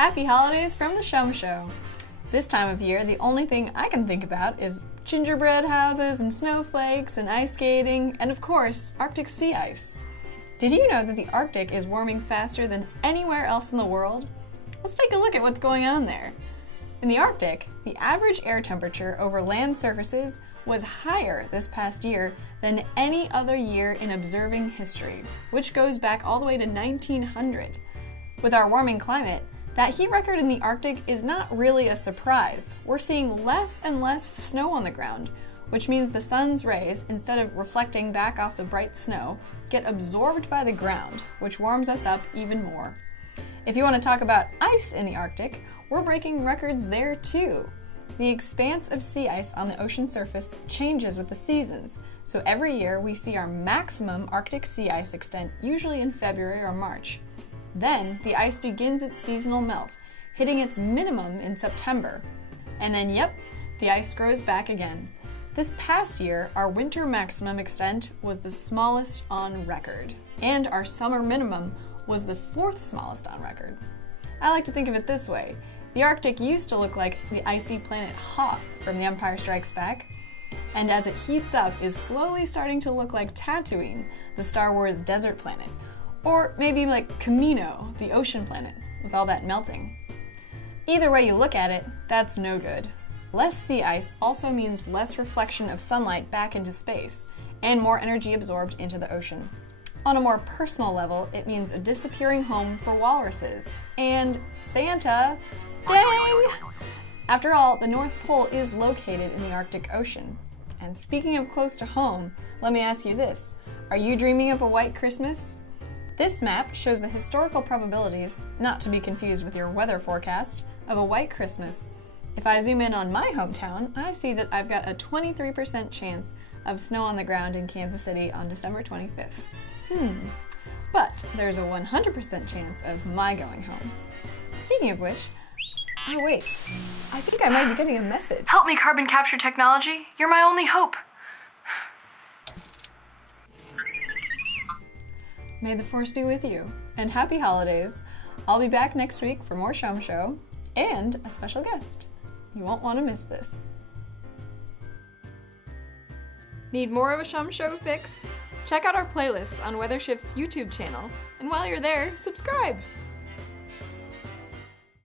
Happy holidays from the Shum Show. This time of year, the only thing I can think about is gingerbread houses and snowflakes and ice skating and, of course, Arctic sea ice. Did you know that the Arctic is warming faster than anywhere else in the world? Let's take a look at what's going on there. In the Arctic, the average air temperature over land surfaces was higher this past year than any other year in observing history, which goes back all the way to 1900. With our warming climate, that heat record in the Arctic is not really a surprise. We're seeing less and less snow on the ground, which means the sun's rays, instead of reflecting back off the bright snow, get absorbed by the ground, which warms us up even more. If you want to talk about ice in the Arctic, we're breaking records there too. The expanse of sea ice on the ocean surface changes with the seasons, so every year we see our maximum Arctic sea ice extent usually in February or March. Then the ice begins its seasonal melt, hitting its minimum in September. And then, yep, the ice grows back again. This past year, our winter maximum extent was the smallest on record, and our summer minimum was the fourth smallest on record. I like to think of it this way. The Arctic used to look like the icy planet Hoth from The Empire Strikes Back, and as it heats up is slowly starting to look like Tatooine, the Star Wars desert planet, or maybe like Camino, the ocean planet, with all that melting. Either way you look at it, that's no good. Less sea ice also means less reflection of sunlight back into space, and more energy absorbed into the ocean. On a more personal level, it means a disappearing home for walruses. And Santa, dang! After all, the North Pole is located in the Arctic Ocean. And speaking of close to home, let me ask you this. Are you dreaming of a white Christmas? This map shows the historical probabilities, not to be confused with your weather forecast, of a white Christmas. If I zoom in on my hometown, I see that I've got a 23% chance of snow on the ground in Kansas City on December 25th. But there's a 100% chance of my going home. Speaking of which, oh wait, I think I might be getting a message. Help me, carbon capture technology. You're my only hope. May the force be with you, and happy holidays. I'll be back next week for more Shum Show and a special guest. You won't want to miss this. Need more of a Shum Show fix? Check out our playlist on WXshift's YouTube channel, and while you're there, subscribe!